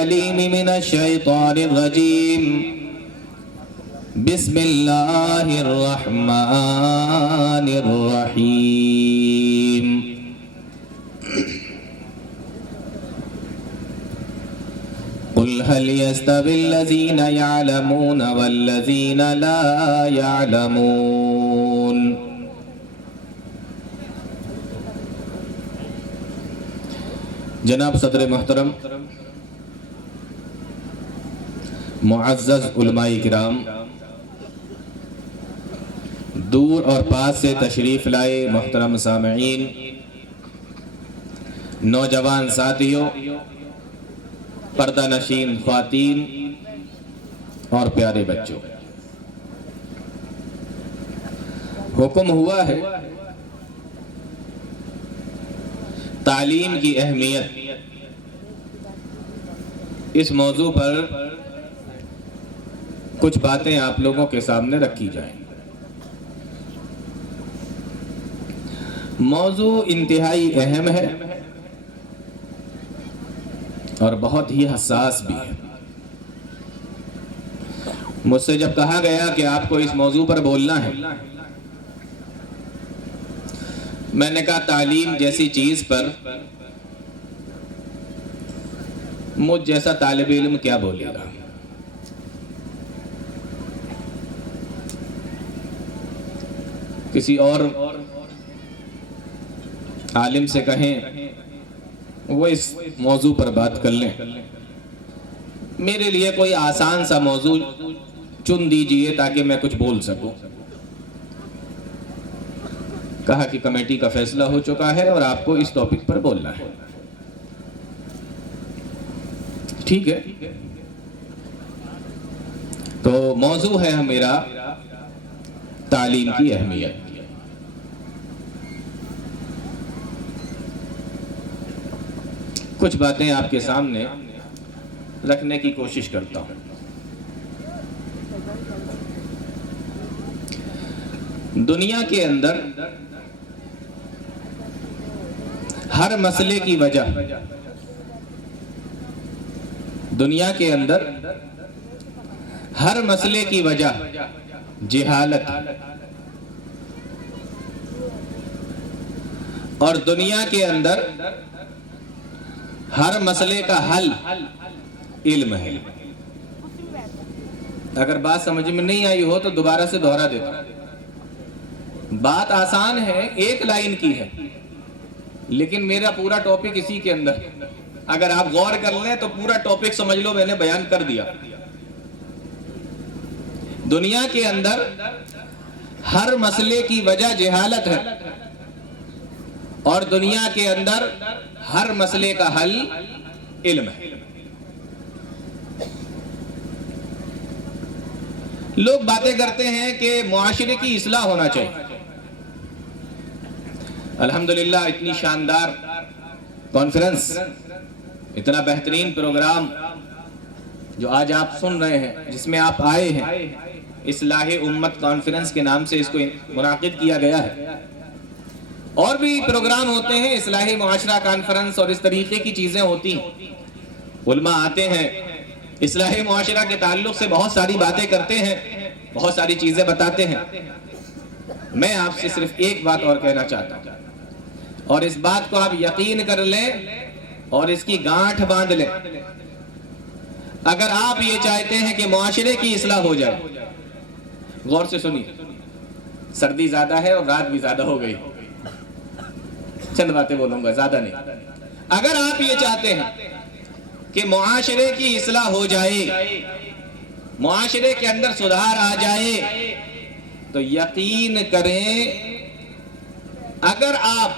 من الشيطان الرجيم بسم الله الرحمن الرحيم قل هل يستوي الذين يعلمون والذين لا يعلمون جناب صدر محترم معزز علماء کرام، دور اور پاس سے تشریف لائے محترم سامعین، نوجوان ساتھیوں، پردہ نشین خواتین اور پیارے بچوں، حکم ہوا ہے تعلیم کی اہمیت، اس موضوع پر کچھ باتیں آپ لوگوں کے سامنے رکھی جائیں۔ موضوع انتہائی اہم ہے اور بہت ہی حساس بھی ہے۔ مجھ سے جب کہا گیا کہ آپ کو اس موضوع پر بولنا ہے، میں نے کہا تعلیم جیسی چیز پر مجھ جیسا طالب علم کیا بولے گا۔ کسی اور عالم سے کہیں وہ اس موضوع پر بات کر لیں، میرے لیے کوئی آسان سا موضوع چن دیجئے تاکہ میں کچھ بول سکوں۔ کہا کہ کمیٹی کا فیصلہ ہو چکا ہے اور آپ کو اس ٹاپک پر بولنا ہے۔ ٹھیک ہے، تو موضوع ہے میرا تعلیم کی اہمیت۔ کچھ باتیں آپ کے سامنے رکھنے کی کوشش کرتا ہوں۔ دنیا کے اندر ہر مسئلے کی وجہ، دنیا کے اندر ہر مسئلے کی وجہ جہالت، اور دنیا کے اندر ہر مسئلے کا حل علم ہے۔ اگر بات سمجھ میں نہیں آئی ہو تو دوبارہ سے دہرا دیتا ہوں۔ بات آسان ہے، ایک لائن کی ہے، لیکن میرا پورا ٹاپک اسی کے اندر، اگر آپ غور کر لیں تو پورا ٹاپک سمجھ لو میں نے بیان کر دیا۔ دنیا کے اندر ہر مسئلے کی وجہ جہالت ہے، اور دنیا کے اندر ہر مسئلے کا حل علم ہے۔ لوگ باتیں کرتے ہیں کہ معاشرے کی اصلاح ہونا چاہیے۔ الحمدللہ اتنی شاندار کانفرنس، اتنا بہترین پروگرام جو آج آپ سن رہے ہیں، جس میں آپ آئے ہیں، اصلاح امت کانفرنس کے نام سے اس کو منعقد کیا گیا ہے۔ اور بھی پروگرام ہوتے ہیں، اصلاحی معاشرہ کانفرنس اور اس طریقے کی چیزیں ہوتی ہیں۔ علماء آتے ہیں، اصلاحی معاشرہ کے تعلق سے بہت ساری باتیں کرتے ہیں، بہت ساری چیزیں بتاتے ہیں۔ میں آپ سے صرف ایک بات اور کہنا چاہتا ہوں، اور اس بات کو آپ یقین کر لیں اور اس کی گانٹھ باندھ لیں۔ اگر آپ یہ چاہتے ہیں کہ معاشرے کی اصلاح ہو جائے، غور سے سنیے، سردی زیادہ ہے اور رات بھی زیادہ ہو گئی، چند باتیں بولوں گا، زیادہ نہیں۔ اگر آپ یہ چاہتے ہیں کہ معاشرے کی اصلاح ہو جائے، معاشرے کے اندر سدھار آ جائے، تو یقین کریں اگر آپ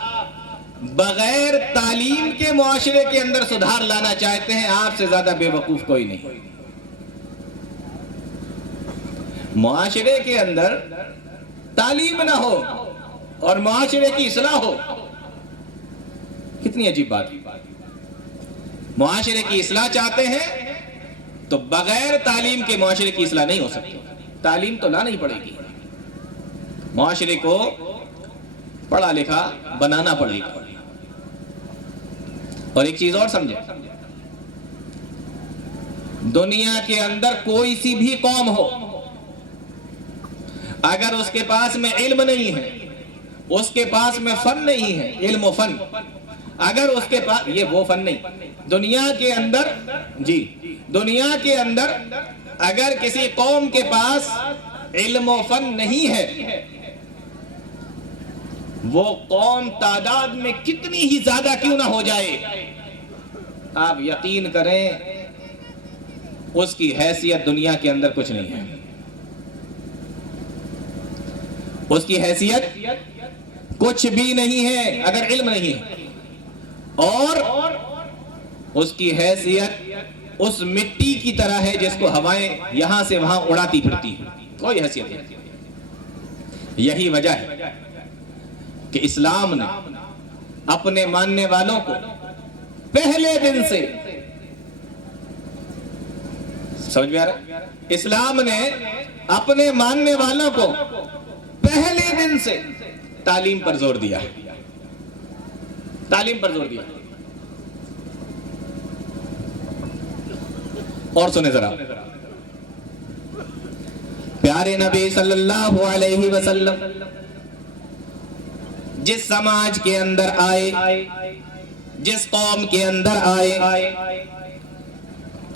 بغیر تعلیم کے معاشرے کے اندر سدھار لانا چاہتے ہیں، آپ سے زیادہ بے وقوف کوئی نہیں۔ معاشرے کے اندر تعلیم نہ ہو اور معاشرے کی اصلاح ہو، کتنی عجیب بات۔ معاشرے کی اصلاح چاہتے ہیں تو بغیر تعلیم کے معاشرے کی اصلاح نہیں ہو سکتی۔ تعلیم تو لانا ہی پڑے گی، معاشرے کو پڑھا لکھا بنانا پڑے گا۔ اور ایک چیز اور سمجھیں، دنیا کے اندر کوئی سی بھی قوم ہو، اگر اس کے پاس میں علم نہیں ہے، اس کے پاس میں فن نہیں ہے، علم و فن، اگر اس کے پاس یہ وہ فن نہیں، دنیا کے اندر دنیا کے اندر اگر کسی قوم کے پاس علم و فن نہیں ہے، وہ قوم تعداد میں کتنی ہی زیادہ کیوں نہ ہو جائے، آپ یقین کریں اس کی حیثیت دنیا کے اندر کچھ نہیں ہے، اس کی حیثیت کچھ بھی نہیں ہے اگر علم نہیں ہے، اور اس کی حیثیت اس مٹی کی طرح ہے جس کو ہوائیں یہاں سے وہاں اڑاتی پھرتی ہیں، کوئی حیثیت نہیں۔ یہی وجہ ہے کہ اسلام نے اپنے ماننے والوں کو پہلے دن سے، سمجھ میں آ رہا ہے، اسلام نے اپنے ماننے والوں کو پہلے دن سے تعلیم پر زور دیا، تعلیم پر زور دیا۔ اور سنیں ذرا، پیارے نبی صلی اللہ علیہ وسلم جس سماج کے اندر آئے، جس قوم کے اندر آئے،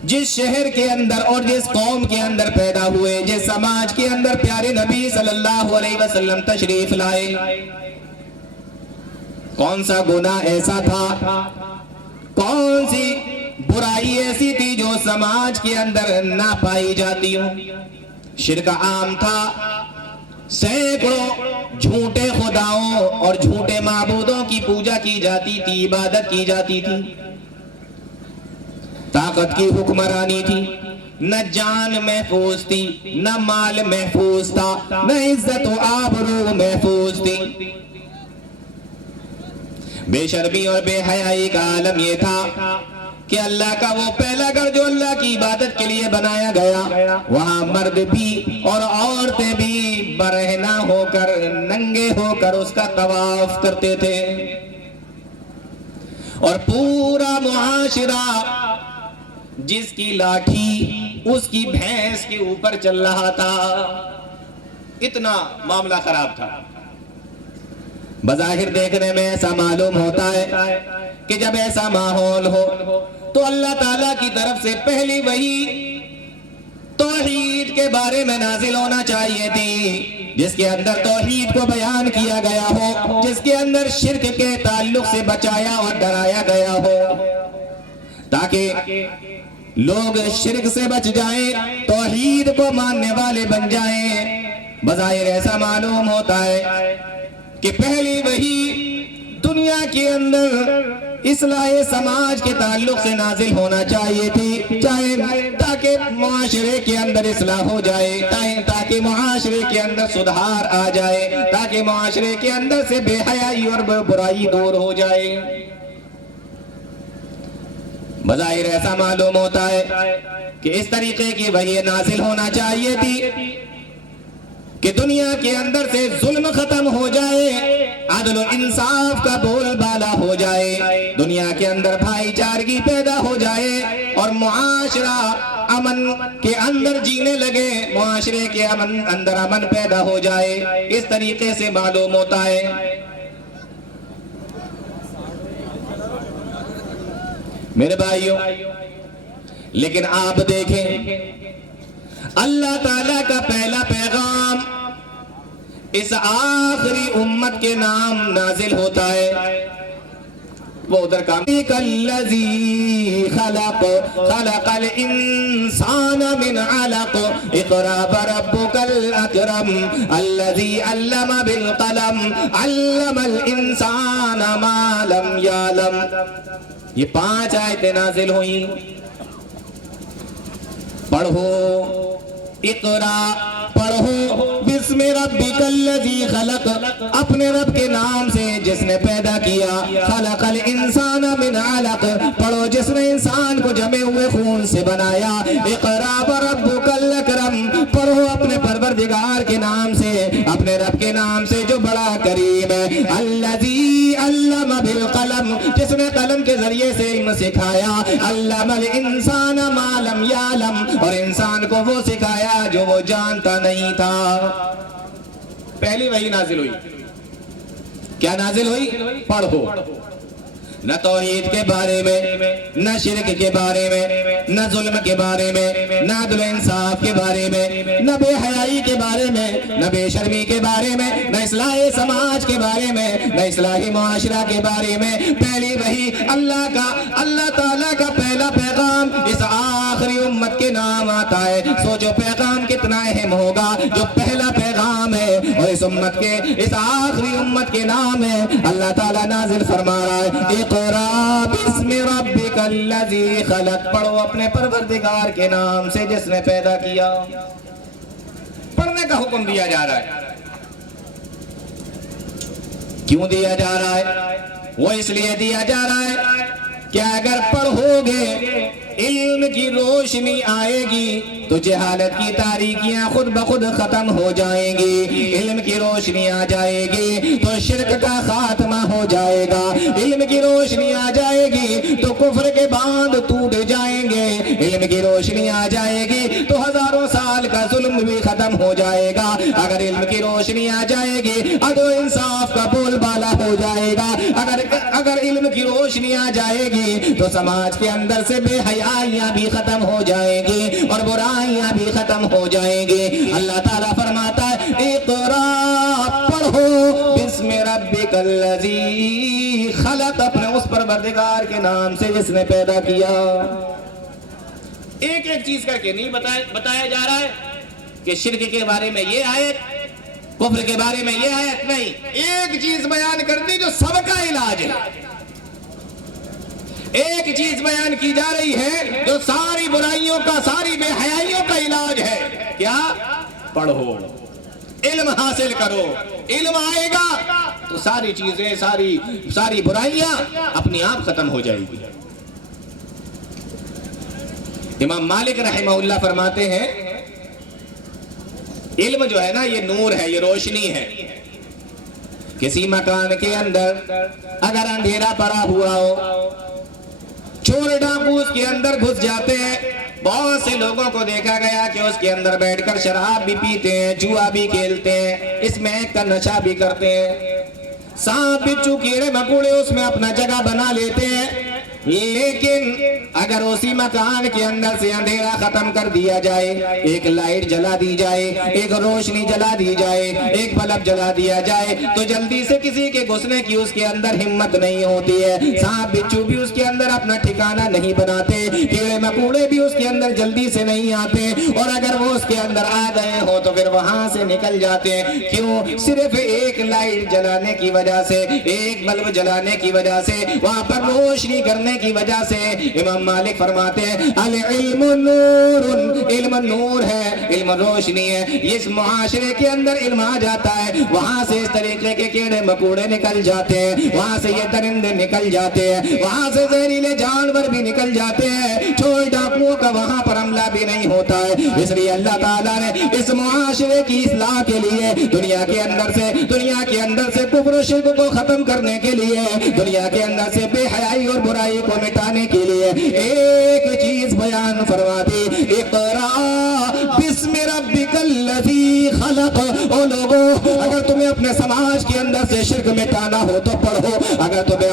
جس شہر کے اندر اور جس قوم کے اندر پیدا ہوئے، جس سماج کے اندر پیارے نبی صلی اللہ علیہ وسلم تشریف لائے، کون سا گناہ ایسا تھا، کون سی برائی ایسی تھی جو سماج کے اندر نہ پائی جاتی ہوں؟ شرک عام تھا، سینکڑوں جھوٹے خداؤں اور جھوٹے معبودوں کی پوجا کی جاتی تھی، عبادت کی جاتی تھی، طاقت کی حکمرانی تھی، نہ جان محفوظ تھی، نہ مال محفوظ تھا، نہ عزت و آبرو محفوظ تھی۔ بے شرمی اور بے حیائی کا عالم یہ تھا کہ اللہ کا وہ پہلا گھر جو اللہ کی عبادت کے لیے بنایا گیا، وہاں مرد بھی اور عورتیں بھی برہنہ ہو کر، ننگے ہو کر اس کا طواف کرتے تھے، اور پورا معاشرہ جس کی لاٹھی اس کی بھینس کے اوپر چل رہا تھا، اتنا معاملہ خراب تھا۔ بظاہر دیکھنے میں ایسا معلوم ہوتا ہے کہ جب ایسا ماحول ہو تو اللہ تعالیٰ کی طرف سے پہلی وحی توحید کے بارے میں نازل ہونا چاہیے تھی، جس کے اندر توحید کو بیان کیا گیا ہو، جس کے اندر شرک کے تعلق سے بچایا اور ڈرایا گیا ہو، تاکہ لوگ شرک سے بچ جائیں، توحید کو ماننے والے بن جائیں۔ بظاہر ایسا معلوم ہوتا ہے کہ پہلی وحی دنیا کے اندر اصلاح سماج کے تعلق سے نازل ہونا چاہیے تھی، تاکہ معاشرے کے اندر اصلاح ہو جائے، تاکہ معاشرے کے اندر سدھار آ جائے، تاکہ معاشرے کے اندر سے بے حیائی اور برائی دور ہو جائے۔ بظاہر ایسا معلوم ہوتا ہے کہ اس طریقے کی وحی نازل ہونا چاہیے تھی کہ دنیا کے اندر سے ظلم ختم ہو جائے، عدل و انصاف کا بول بالا ہو جائے، دنیا کے اندر بھائی چارگی پیدا ہو جائے، اور معاشرہ امن کے اندر جینے لگے، معاشرے کے اندر امن پیدا ہو جائے۔ اس طریقے سے معلوم ہوتا ہے۔ میرے بھائیوں، لیکن آپ دیکھیں اللہ تعالیٰ کا پہلا پیغام اس آخری امت کے نام نازل ہوتا ہے، وہ ادھر کام الذی خلق الانسان من علق اقرأ بربک الاکرم الذی علم بالقلم علم الانسان ما لم یعلم۔ یہ 5 آیتیں نازل ہوئیں۔ پڑھو، اقرا پڑھو، بسم ربک الذی خلق، اپنے رب کے نام سے جس نے پیدا کیا، خلق الانسان من علق، پڑھو جس نے انسان کو جمے ہوئے خون سے بنایا، اقرا بربک الاکرم، پڑھو اپنے پروردگار کے نام سے، اپنے رب کے نام سے جو بڑا کریم ہے، الذی علم بالقلم، جس نے قلم کے ذریعے سے علم سکھایا، علم الانسان ما لم یعلم، اور انسان کو وہ سکھایا جو وہ جانتا نہیں تھا۔ پہلی وحی نازل ہوئی، کیا نازل ہوئی؟ پڑھو۔ نہ توحید کے بارے میں، نہ شرک کے بارے میں، نہ ظلم کے بارے میں، نہ عدل و انصاف کے بارے میں، نہ بے حیائی کے بارے میں، نہ بے شرمی کے بارے میں، نہ اصلاح سماج کے بارے میں، نہ اصلاح معاشرہ کے بارے میں۔ پہلی وحی اللہ تعالیٰ کا پہلا پیغام اس آخری امت کے نام آتا ہے۔ سوچو پیغام کتنا اہم ہوگا جو پہلا پیغام ہے اور اس امت کے، اس آخری امت کے نام ہے۔ اللہ تعالیٰ نازل فرما رہا ہے، اقرأ باسم ربک الذی خلق، پڑھو اپنے پروردگار کے نام سے جس نے پیدا کیا۔ پڑھنے کا حکم دیا جا رہا ہے۔ کیوں دیا جا رہا ہے؟ وہ اس لیے دیا جا رہا ہے کہ اگر پڑھو گے، علم کی روشنی آئے گی تو جہالت کی تاریکیاں خود بخود ختم ہو جائیں گی۔ علم کی روشنی آ جائے گی تو شرک کا خاتمہ ہو جائے گا۔ علم کی روشنی آ جائے گی تو کفر کے باندھ ٹوٹ جائیں گے۔ علم کی روشنی آ جائے گی تو ہزاروں سال کا ظلم بھی ختم ہو جائے گا۔ اگر علم کی روشنی آ جائے گی، عدل و انصاف کا بول بالا ہو جائے گا۔ اگر علم کی روشنی آ جائے گی تو سماج کے اندر سے بے حیائیاں بھی ختم ہو جائیں گی اور برائیاں بھی ختم ہو جائیں گی۔ اللہ تعالیٰ فرماتا ہے، اقرا، پڑھو، بسم ربک الذی خلق، اپنے اس پروردگار کے نام سے جس نے پیدا کیا۔ ایک ایک چیز کر کے نہیں بتایا جا رہا ہے کہ شرک کے بارے میں یہ آیت، کفر کے بارے میں یہ آیت، نہیں، ایک چیز بیان کر دی جو سب کا علاج ہے۔ ایک چیز بیان کی جا رہی ہے جو ساری برائیوں کا، ساری بے حیائیوں کا علاج ہے۔ کیا؟ پڑھو، علم حاصل کرو۔ علم آئے گا تو ساری چیزیں، ساری برائیاں اپنی آپ ختم ہو جائیں گی۔ امام مالک رحمہ اللہ فرماتے ہیں، علم جو ہے نا، یہ نور ہے، یہ روشنی ہے۔ کسی مکان کے اندر اگر اندھیرا پڑا ہوا ہو، چور ڈاکو اس کے اندر گھس جاتے ہیں۔ بہت سے لوگوں کو دیکھا گیا کہ اس کے اندر بیٹھ کر شراب بھی پیتے ہیں، جوا بھی کھیلتے ہیں، اس میں ایک کا نشہ بھی کرتے ہیں۔ سانپ بچھو کیڑے مکوڑے اس میں اپنا جگہ بنا لیتے ہیں۔ لیکن اگر اسی مکان کے اندر سے اندھیرا ختم کر دیا جائے، ایک لائٹ جلا دی جائے، ایک روشنی جلا دی جائے، ایک بلب جلا دیا جائے، تو جلدی سے کسی کے گھسنے کی اس کے اندر ہمت نہیں ہوتی ہے۔ سانپ بچھو بھی اس کے اندر اپنا ٹھکانہ نہیں بناتے، کیڑے مکوڑے بھی اس کے اندر جلدی سے نہیں آتے، اور اگر وہ اس کے اندر آ گئے ہو تو پھر وہاں سے نکل جاتے ہیں۔ کیوں؟ صرف ایک لائٹ جلانے کی وجہ سے، ایک بلب جلانے کی وجہ سے، وہاں پر روشنی کرنے کی وجہ سے۔ امام مالک فرماتے ہیں، العلم نور، علم نور ہے، علم روشنی ہے۔ اس معاشرے کے اندر علم آ جاتا ہے، وہاں سے اس طریقے کے کیڑے مکوڑے نکل جاتے ہیں، وہاں سے یہ درندے نکل جاتے ہیں، وہاں سے زہریلے جانور بھی نکل جاتے ہیں، چور ڈاکوؤں کا وہاں پر حملہ بھی نہیں ہوتا ہے۔ اس لیے اللہ تعالیٰ نے اس معاشرے کی اصلاح کے لیے، دنیا کے اندر سے کفر و شرک کو ختم کرنے کے لیے، دنیا کے اندر سے بے حیائی اور برائی کو مٹانے کے لیے ایک چیز بیان فرما دی، اقرا بسم ربک الذی خلق۔ او لوگو، اگر تمہیں اپنے سماج کے اندر سے شرک مٹانا ہو تو پڑھو، اگر تمہیں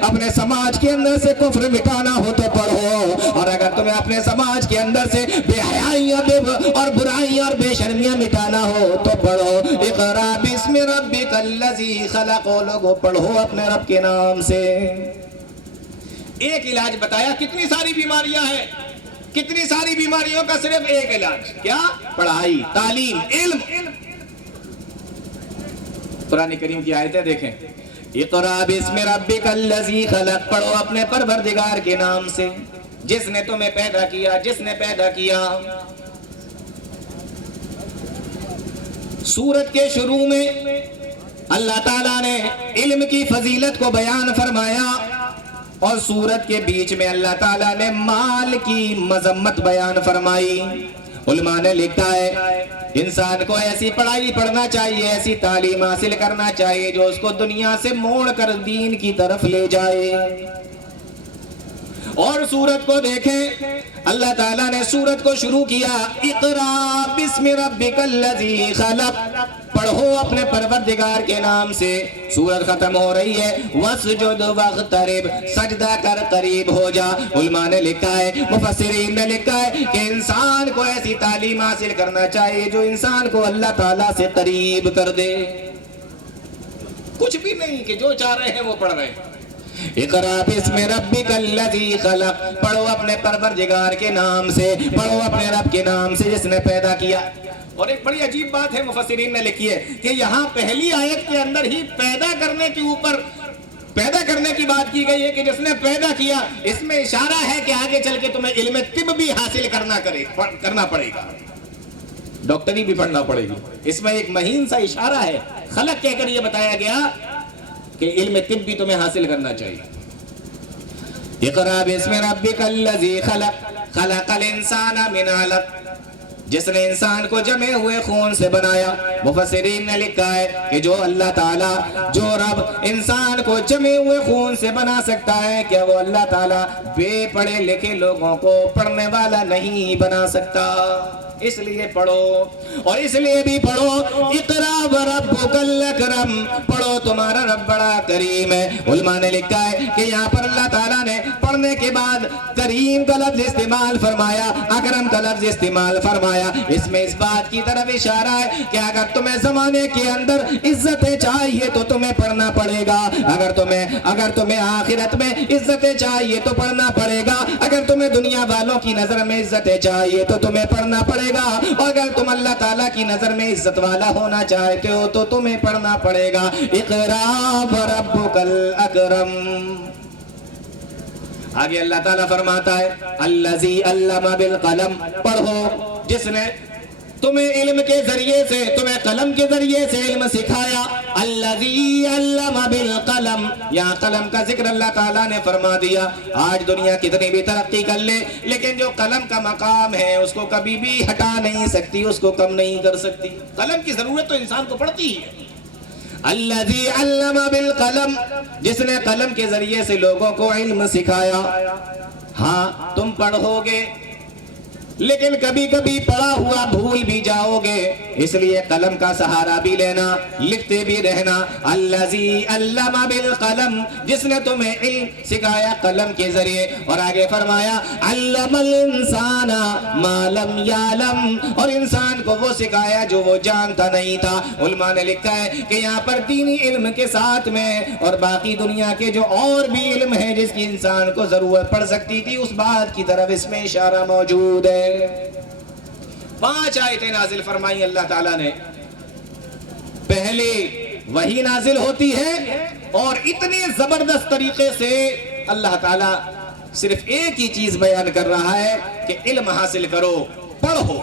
اپنے سماج کے اندر سے کفر مٹانا ہو تو پڑھو، اور اگر تمہیں اپنے سماج کے اندر سے بے حیائیاں اور برائیاں اور بے شرمیاں مٹانا ہو تو پڑھو، اقرا بسم ربک الذی خلق۔ او لوگو، پڑھو اپنے رب کے نام سے۔ ایک علاج بتایا، کتنی ساری بیماریاں ہیں، کتنی ساری بیماریوں کا صرف ایک علاج، کیا؟ پڑھائی، تعلیم، علم۔ قرآن کریم کی آیتیں دیکھیں، اقرا بسم ربک الذی خلق، پڑھو اپنے پروردگار کے نام سے جس نے تمہیں پیدا کیا، جس نے پیدا کیا۔ سورت کے شروع میں اللہ تعالیٰ نے علم کی فضیلت کو بیان فرمایا، اور سورت کے بیچ میں اللہ تعالیٰ نے مال کی مذمت بیان فرمائی۔ علماء نے لکھا ہے، انسان کو ایسی پڑھائی پڑھنا چاہیے، ایسی تعلیم حاصل کرنا چاہیے جو اس کو دنیا سے موڑ کر دین کی طرف لے جائے۔ اور سورت کو دیکھیں، اللہ تعالیٰ نے سورت کو شروع کیا اقرا بسم ربک الذی خلق، پڑھو اپنے پروردگار کے نام سے. سورت ختم ہو رہی ہے وَاسْجُدْ وَاقْتَرِبْ، سجدہ کر قریب ہو جا. علماء نے لکھا ہے، مفسرین نے لکھا ہے کہ انسان کو ایسی تعلیم حاصل کرنا چاہیے جو انسان کو اللہ تعالیٰ سے قریب کر دے. کچھ بھی نہیں کہ جو چاہ رہے ہیں وہ پڑھ رہے ہیں. اقرا بسم ربک الذی خلق، پڑھو اپنے پروردگار کے نام سے، پڑھو اپنے رب کے نام سے جس نے پیدا کیا. اور ایک بڑی عجیب بات ہے مفسرین نے لکھی ہے کہ یہاں پہلی آیت کے اندر ہی پیدا کرنے کے اوپر پیدا کرنے کی بات کی گئی ہے کہ جس نے پیدا کیا. اس میں اشارہ ہے کہ آگے چل کے تمہیں علم طب بھی حاصل کرنا پڑے گا، ڈاکٹری بھی پڑھنا پڑے گی. اس میں ایک مہین سا اشارہ ہے. خلق کہہ کر یہ بتایا گیا کہ علم طب بھی تمہیں حاصل کرنا چاہیے. اقرا بسم ربک الذی خلق، خلق الانسان من علق، جس نے انسان کو جمے ہوئے خون سے بنایا. مفسرین نے لکھا ہے کہ جو اللہ تعالیٰ، جو رب انسان کو جمے ہوئے خون سے بنا سکتا ہے، کیا وہ اللہ تعالیٰ بے پڑھے لکھے لوگوں کو پڑھنے والا نہیں بنا سکتا؟ اس لیے پڑھو، اور اس لیے بھی پڑھو اقرا وربک الاکرم، پڑھو تمہارا رب بڑا کریم ہے. علماء نے لکھا ہے کہ یہاں پر اللہ تعالیٰ نے پڑھنے کے بعد کریم کا لفظ استعمال فرمایا، اکرم کا لفظ استعمال فرمایا. اس میں اس بات کی طرف اشارہ ہے کہ اگر تمہیں زمانے کے اندر عزتیں چاہیے تو تمہیں پڑھنا پڑے گا. اگر تمہیں آخرت میں عزتیں چاہیے تو پڑھنا پڑے گا. اگر تمہیں دنیا والوں کی نظر میں عزتیں چاہیے تو تمہیں پڑھنا پڑے گا. اور اگر تم اللہ تعالیٰ کی نظر میں عزت والا ہونا چاہتے ہو تو تمہیں پڑھنا پڑے گا. اقرا وربک الاکرم. آگے اللہ تعالیٰ فرماتا ہے الذی علم بالقلم، پڑھو جس نے تمہیں علم کے ذریعے سے، تمہیں قلم کے ذریعے سے علم سکھایا. الذی علم بالقلم، یہاں قلم کا ذکر اللہ تعالیٰ نے فرما دیا. آج دنیا کتنی بھی ترقی کر لے لیکن جو قلم کا مقام ہے اس کو کبھی بھی ہٹا نہیں سکتی، اس کو کم نہیں کر سکتی. قلم کی ضرورت تو انسان کو پڑتی ہے. الذی علم بالقلم، جس نے قلم کے ذریعے سے لوگوں کو علم سکھایا. ہاں تم پڑھو گے لیکن کبھی کبھی پڑھا ہوا بھول بھی جاؤ گے، اس لیے قلم کا سہارا بھی لینا، لکھتے بھی رہنا. الذی علم بالقلم، جس نے تمہیں علم سکھایا قلم کے ذریعے. اور آگے فرمایا علم الانسان ما لم یعلم، اور انسان کو وہ سکھایا جو وہ جانتا نہیں تھا. علماء نے لکھا ہے کہ یہاں پر دینی علم کے ساتھ میں اور باقی دنیا کے جو اور بھی علم ہے جس کی انسان کو ضرورت پڑ سکتی تھی، اس بات کی طرف اس میں اشارہ موجود ہے. 5 آیتیں نازل فرمائی اللہ تعالیٰ نے. پہلے وحی نازل ہوتی ہے اور اتنے زبردست طریقے سے اللہ تعالیٰ صرف ایک ہی چیز بیان کر رہا ہے کہ علم حاصل کرو، پڑھو.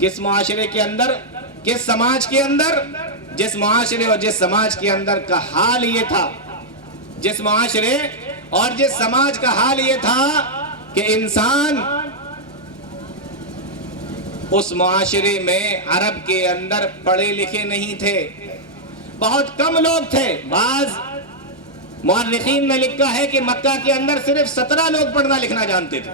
کس معاشرے کے اندر، کس سماج کے اندر، جس معاشرے اور جس سماج کے اندر کا حال یہ تھا، جس معاشرے اور جس سماج کا حال یہ تھا کہ انسان اس معاشرے میں عرب کے اندر پڑھے لکھے نہیں تھے، بہت کم لوگ تھے. بعض مورخین نے لکھا ہے کہ مکہ کے اندر صرف 17 لوگ پڑھنا لکھنا جانتے تھے.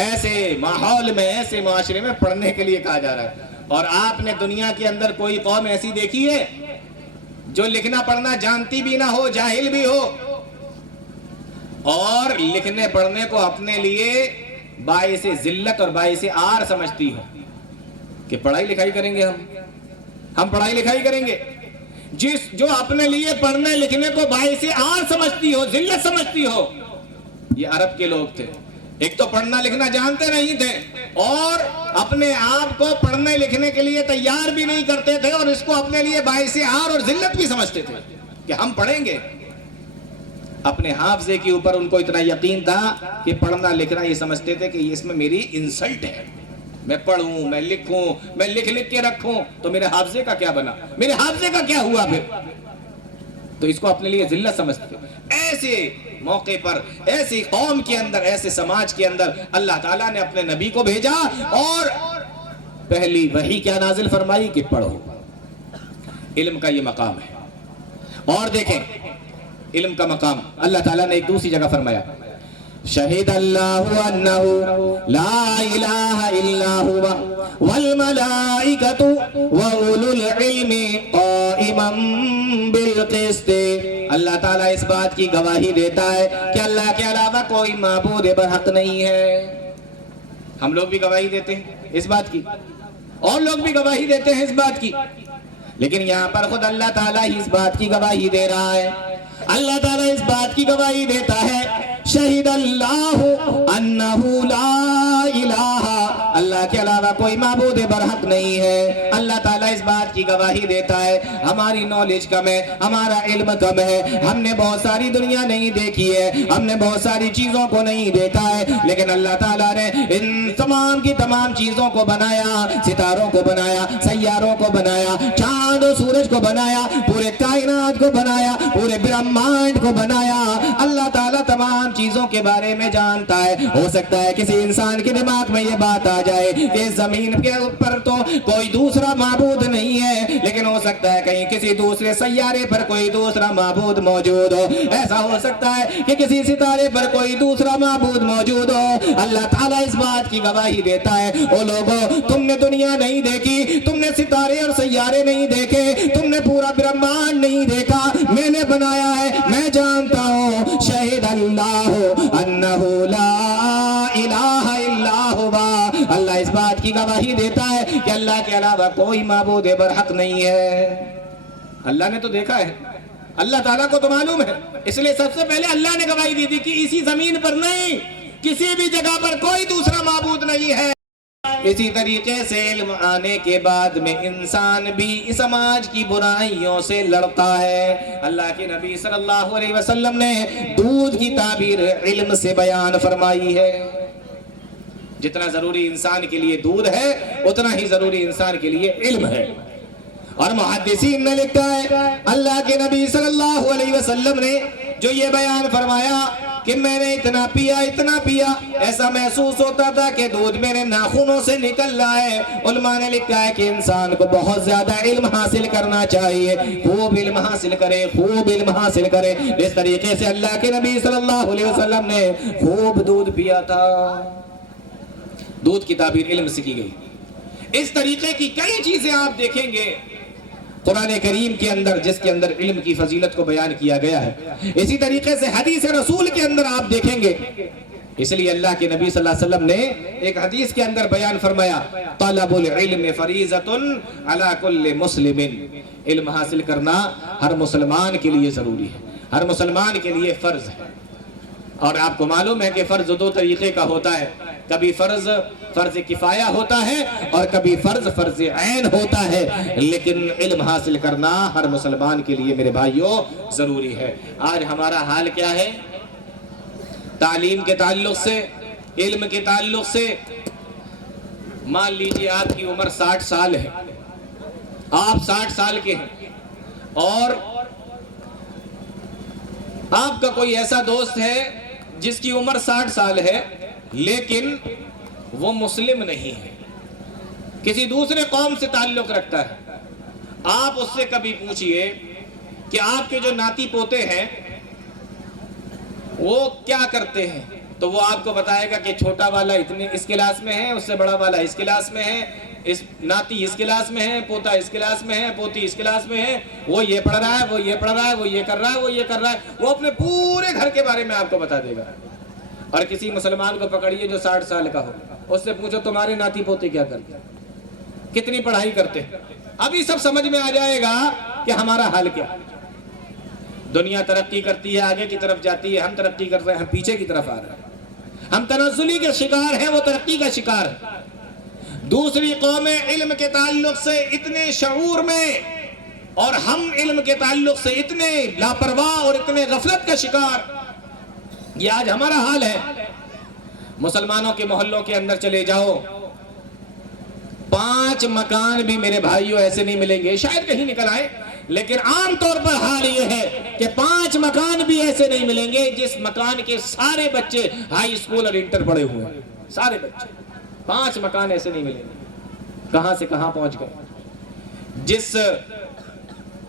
ایسے ماحول میں، ایسے معاشرے میں پڑھنے کے لیے کہا جا رہا ہے. اور آپ نے دنیا کے اندر کوئی قوم ایسی دیکھی ہے جو لکھنا پڑھنا جانتی بھی نہ ہو، جاہل بھی ہو، اور لکھنے پڑھنے کو اپنے لیے باعث ذلت اور باعث عار سمجھتی ہو کہ پڑھائی لکھائی کریں گے، ہم پڑھائی لکھائی کریں گے. جو اپنے لیے پڑھنے لکھنے کو باعث عار سمجھتی ہو، ذلت سمجھتی ہو، یہ عرب کے لوگ تھے. ایک تو پڑھنا لکھنا جانتے نہیں تھے اور اپنے آپ کو پڑھنے لکھنے کے لیے تیار بھی نہیں کرتے تھے، اور اس کو اپنے لیے باعث عار اور ذلت بھی سمجھتے تھے کہ ہم پڑھیں گے. اپنے حافظے کے اوپر ان کو اتنا یقین تھا کہ پڑھنا لکھنا یہ سمجھتے تھے کہ اس میں میری انسلٹ ہے. میں پڑھوں، میں لکھوں، میں لکھ کے رکھوں تو میرے حافظے کا کیا بنا، میرے حافظے کا کیا ہوا پھر. تو اس کو اپنے لیے ذلت سمجھتے تھے. ایسے موقع پر، ایسی قوم کے اندر، ایسے سماج کے اندر اللہ تعالیٰ نے اپنے نبی کو بھیجا اور پہلی وحی کیا نازل فرمائی کہ پڑھو. علم کا یہ مقام ہے. اور دیکھیں علم کا مقام اللہ تعالیٰ نے ایک دوسری جگہ فرمایا شہید اللہ انہ لا الہ الا ہوا والملائکۃ واولو العلم قائما بالقسط. اللہ تعالیٰ اس بات کی گواہی دیتا ہے کہ اللہ کے علاوہ کوئی معبود برحق نہیں ہے. ہم لوگ بھی گواہی دیتے ہیں اس بات کی, اور لوگ بھی گواہی دیتے ہیں اس بات کی, لیکن یہاں پر خود اللہ تعالیٰ ہی اس بات کی گواہی دے رہا ہے. اللہ تعالیٰ اس بات کی گواہی دیتا ہے شہید اللہ انہ لا الہ, اللہ کے علاوہ کوئی معبود برحق نہیں ہے. اللہ تعالیٰ اس بات کی گواہی دیتا ہے ہماری نالج کم ہے, ہمارا علم کم ہے, ہم نے بہت ساری دنیا نہیں دیکھی ہے, ہم نے بہت ساری چیزوں کو نہیں دیکھا ہے, لیکن اللہ تعالیٰ نے ان تمام کی تمام چیزوں کو بنایا, ستاروں کو بنایا, سیاروں کو بنایا, چاند و سورج کو بنایا, پورے کائنات کو بنایا, پورے برہمانڈ کو بنایا. اللہ تعالیٰ تمام چیزوں کے بارے میں جانتا ہے. ہو سکتا ہے کسی انسان کے دماغ میں یہ بات آ جائے کہ زمین کے اوپر تو کوئی دوسرا معبود نہیں ہے, لیکن ہو سکتا ہے کہیں کسی دوسرے سیارے پر کوئی دوسرا معبود موجود ہو. ایسا ہو سکتا ہے کہ کسی ستارے پر کوئی دوسرا معبود موجود ہو. اللہ تعالیٰ اس بات کی گواہی دیتا ہے او لوگوں, تم نے دنیا نہیں دیکھی, تم نے ستارے اور سیارے نہیں دیکھے, تم نے پورا برہمانڈ نہیں دیکھا, میں نے بنایا ہے, میں جانتا ہوں. شہید اللہ انہ لا الہ الا ہوا, اللہ اس بات کی گواہی دیتا ہے کہ اللہ کے علاوہ کوئی معبود برحق نہیں ہے. اللہ نے تو دیکھا ہے, اللہ تعالیٰ کو تو معلوم ہے, اس لیے سب سے پہلے اللہ نے گواہی دی تھی کہ اسی زمین پر نہیں, کسی بھی جگہ پر کوئی دوسرا معبود نہیں ہے. اسی طریقے سے علم آنے کے بعد میں انسان بھی سماج کی برائیوں سے لڑتا ہے. اللہ کے نبی صلی اللہ علیہ وسلم نے دودھ کی تعبیر علم سے بیان فرمائی ہے. جتنا ضروری انسان کے لیے دودھ ہے اتنا ہی ضروری انسان کے لیے علم ہے. اور محدثین نے لکھا ہے اللہ کے نبی صلی اللہ علیہ وسلم نے جو یہ بیان فرمایا کہ میں نے اتنا پیا, ایسا محسوس ہوتا تھا کہ دودھ میرے ناخنوں سے نکل رہا ہے. علماء نے لکھا ہے کہ انسان کو بہت زیادہ علم حاصل کرنا چاہیے, خوب علم حاصل کرے, اس طریقے سے اللہ کے نبی صلی اللہ علیہ وسلم نے خوب دودھ پیا تھا. دودھ کی تعبیر علم سے کی گئی. اس طریقے کی کئی چیزیں آپ دیکھیں گے قرآن کریم کے اندر, جس کے اندر علم کی فضیلت کو بیان کیا گیا ہے. اسی طریقے سے حدیث رسول کے اندر آپ دیکھیں گے. اس لیے اللہ کے نبی صلی اللہ علیہ وسلم نے ایک حدیث کے اندر بیان فرمایا طلب العلم فریضۃ علی کل مسلم, علم حاصل کرنا ہر مسلمان کے لیے ضروری ہے, ہر مسلمان کے لیے فرض ہے. اور آپ کو معلوم ہے کہ فرض دو طریقے کا ہوتا ہے, کبھی فرض کفایہ ہوتا ہے اور کبھی فرض عین ہوتا ہے, لیکن علم حاصل کرنا ہر مسلمان کے لیے میرے بھائیوں ضروری ہے. آج ہمارا حال کیا ہے تعلیم کے تعلق سے, علم کے تعلق سے؟ مان لیجئے آپ کی عمر 60 سال ہے, آپ 60 سال کے ہیں, اور آپ کا کوئی ایسا دوست ہے جس کی عمر 60 سال ہے لیکن وہ مسلم نہیں ہے, کسی دوسرے قوم سے تعلق رکھتا ہے. آپ اس سے کبھی پوچھئے کہ آپ کے جو ناتی پوتے ہیں وہ کیا کرتے ہیں, تو وہ آپ کو بتائے گا کہ چھوٹا والا اس کلاس میں ہے, اس سے بڑا والا اس کلاس میں ہے, اس ناتی اس کلاس میں ہے, پوتا اس کلاس میں ہے, پوتی اس کلاس میں ہے, وہ یہ پڑھ رہا ہے, وہ یہ پڑھ رہا ہے, وہ یہ کر رہا ہے, وہ یہ کر رہا ہے. وہ اپنے پورے گھر کے بارے میں آپ کو بتا دے گا. اور کسی مسلمان کو پکڑیے جو 60 سال کا ہو, اس سے پوچھو تمہارے ناتی پوتے کیا کرتے ہیں, کتنی پڑھائی کرتے ہیں, ابھی سب سمجھ میں آ جائے گا کہ ہمارا حال کیا. دنیا ترقی کرتی ہے, آگے کی طرف جاتی ہے, ہم ترقی کر رہے ہیں, ہم پیچھے کی طرف آ رہے ہیں. ہم تنزلی کے شکار ہیں, وہ ترقی کا شکار ہے. دوسری قومیں علم کے تعلق سے اتنے شعور میں, اور ہم علم کے تعلق سے اتنے لاپرواہ اور اتنے غفلت کا شکار. یہ آج ہمارا حال ہے. مسلمانوں کے محلوں کے اندر چلے جاؤ, 5 مکان بھی میرے بھائیوں ایسے نہیں ملیں گے, شاید کہیں نکل آئے, لیکن عام طور پر حال یہ ہے کہ 5 مکان بھی ایسے نہیں ملیں گے جس مکان کے سارے بچے ہائی اسکول اور انٹر پڑھے ہوئے ہیں. سارے بچے 5 مکان ایسے نہیں ملیں گے. کہاں سے کہاں پہنچ گئے. جس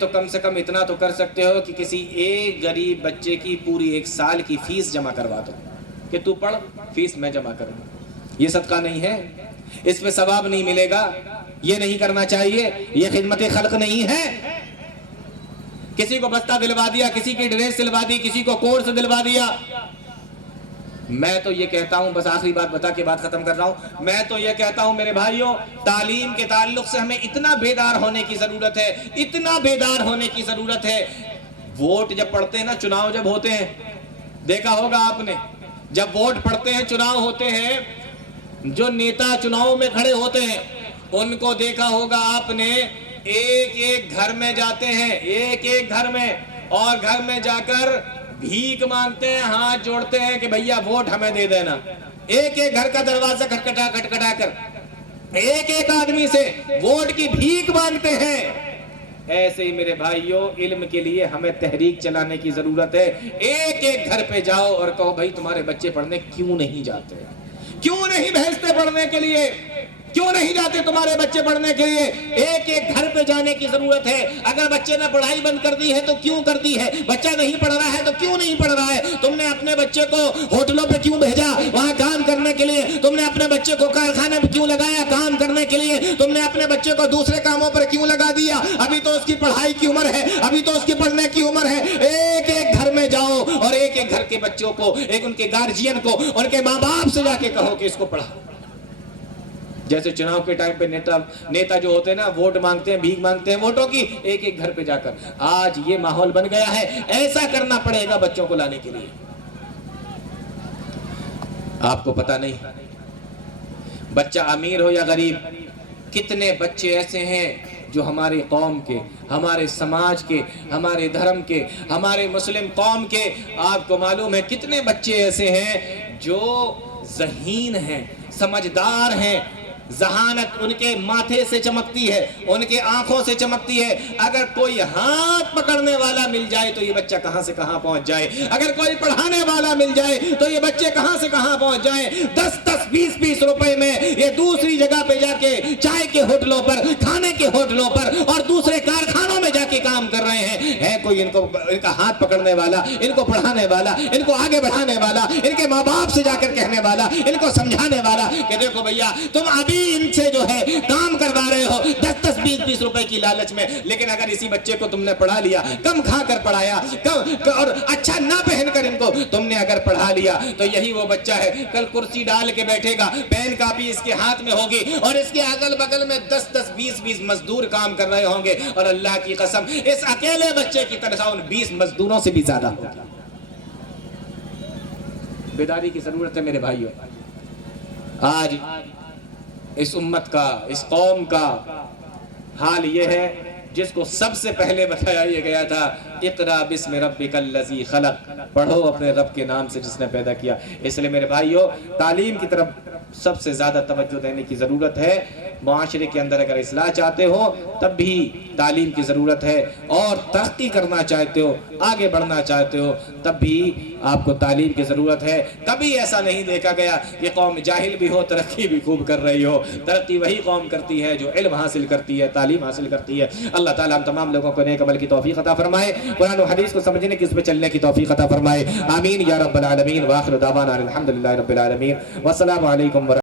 تو کم سے کم اتنا تو کر سکتے ہو کہ کسی ایک غریب بچے کی پوری 1 سال کی فیس جمع کروا دو کہ تو پڑھ، فیس میں جمع کروں. یہ صدقہ نہیں ہے؟ اس پہ ثواب نہیں ملے گا؟ یہ نہیں کرنا چاہیے؟ یہ خدمت خلق نہیں ہے؟ کسی کو بستہ دلوا دیا، کسی کی ڈریس دلوا دی، کسی کو کورس دلوا دیا. میں تو یہ کہتا ہوں، بس آخری بات بتا کے بات ختم کر رہا ہوں، میں تو یہ کہتا ہوں میرے بھائیوں، تعلیم کے تعلق سے ہمیں اتنا بیدار ہونے کی ضرورت ہے، اتنا بیدار ہونے کی ضرورت ہے. ووٹ جب پڑھتے ہیں نا، چناؤ جب ہوتے ہیں، دیکھا ہوگا آپ نے، جب ووٹ پڑھتے ہیں، چناؤ ہوتے ہیں، جو نیتا چناؤ میں کھڑے ہوتے ہیں ان کو دیکھا ہوگا آپ نے، ایک ایک گھر میں جاتے ہیں، ایک ایک گھر میں، اور گھر میں جا کر بھیک مانگتے ہیں، ہاتھ جوڑتے ہیں کہ بھیا ووٹ ہمیں دے دینا. ایک ایک گھر کا دروازہ کھٹکھٹا کر ایک ایک آدمی سے ووٹ کی بھیک مانگتے ہیں. ایسے ہی میرے بھائیوں، علم کے لیے ہمیں تحریک چلانے کی ضرورت ہے. ایک ایک گھر پہ جاؤ اور کہو بھائی تمہارے بچے پڑھنے کیوں نہیں جاتے؟ کیوں نہیں بھیجتے پڑھنے کے لیے؟ کیوں نہیں جاتے تمہارے بچے پڑھنے کے لیے؟ ایک ایک گھر پہ جانے کی ضرورت ہے. اگر بچے نے پڑھائی بند کر دی ہے تو کیوں کر دی ہے؟ بچہ نہیں پڑھ رہا ہے تو کیوں نہیں پڑھ رہا ہے؟ تم نے اپنے بچے کو ہوٹلوں پہ کیوں بھیجا وہاں کام کرنے کے لیے؟ تم نے اپنے بچے کو کارخانے پہ کیوں لگایا کام کرنے کے لیے؟ تم نے اپنے بچے کو دوسرے کاموں پر کیوں لگا دیا؟ ابھی تو اس کی پڑھائی کی عمر ہے، ابھی تو اس کی پڑھنے کی عمر ہے. ایک ایک گھر میں جاؤ اور ایک ایک گھر کے بچوں کو، ایک ان کے گارجین کو، ان کے ماں باپ سے جا کے کہو کہ اس کو پڑھا. جیسے چناؤ کے ٹائم پہ نیتا جو ہوتے ہیں نا، ووٹ مانگتے ہیں، بھیک مانگتے ہیں ووٹوں کی، ایک ایک گھر پہ جا کر. آج یہ ماحول بن گیا ہے، ایسا کرنا پڑے گا بچوں کو لانے کے لیے. آپ کو پتہ نہیں بچہ امیر ہو یا غریب، کتنے بچے ایسے ہیں جو ہماری قوم کے، ہمارے سماج کے، ہمارے دھرم کے، ہمارے مسلم قوم کے، آپ کو معلوم ہے کتنے بچے ایسے ہیں جو ذہین ہیں، سمجھدار ہیں. ذہانت ان کے ماتھے سے چمکتی ہے، ان کے آنکھوں سے چمکتی ہے. اگر کوئی ہاتھ پکڑنے والا مل جائے تو یہ بچہ کہاں سے کہاں پہنچ جائے. اگر کوئی پڑھانے والا مل جائے تو یہ بچے کہاں سے کہاں پہنچ جائیں. 10-20 روپے میں یہ دوسری جگہ پہ جا کے چائے کے ہوٹلوں پر، کھانے کے ہوٹلوں پر اور دوسرے کارخانوں میں جا کے کام کر رہے ہیں. ہے کوئی ان کا ہاتھ پکڑنے والا، ان کو پڑھانے والا، ان کو آگے بڑھانے والا، ان کے ماں باپ سے جا کر کہنے والا، ان کو سمجھانے والا کہ دیکھو بھیا تم ابھی ان سے جو ہے کام کروا رہے ہو 10-20 روپے کی لالچ میں، لیکن اگر اسی بچے کو تم نے پڑھا لیا، کم کھا کر پڑھایا اور اچھا نہ پہن کر ان کو تم نے اگر پڑھا لیا تو یہی وہ بچہ ہے کل کرسی ڈال کے بیٹھے گا، پین کاپی اس کے ہاتھ میں ہوگی اور اس کے اگل بگل میں 10-20 مزدور کام کر رہے ہوں گے، اور اللہ کی قسم اس اکیلے بچے کی تنخواہ ان 20 مزدوروں سے بھی زیادہ ہوگی. بیداری کی ضرورت ہے میرے بھائیوں. آج اس امت کا، اس قوم کا حال یہ ہے جس کو سب سے پہلے بتایا یہ گیا تھا، اقرا بسم ربک الذی خلق، پڑھو اپنے رب کے نام سے جس نے پیدا کیا. اس لیے میرے بھائیوں تعلیم کی طرف سب سے زیادہ توجہ دینے کی ضرورت ہے. معاشرے کے اندر اگر اصلاح چاہتے ہو تب بھی تعلیم کی ضرورت ہے، اور ترقی کرنا چاہتے ہو، آگے بڑھنا چاہتے ہو تب بھی آپ کو تعلیم کی ضرورت ہے. کبھی ایسا نہیں دیکھا گیا کہ قوم جاہل بھی ہو ترقی بھی خوب کر رہی ہو. ترقی وہی قوم کرتی ہے جو علم حاصل کرتی ہے، تعلیم حاصل کرتی ہے. اللہ تعالیٰ ہم تمام لوگوں کو نیک عمل کی توفیق عطا فرمائے، قرآن و حدیث کو سمجھنے کی، اس پہ چلنے کی توفیق عطا فرمائے. آمین یا رب العالمین. وآخر دعوانا الحمدللہ رب العالمین. والسلام علیکم.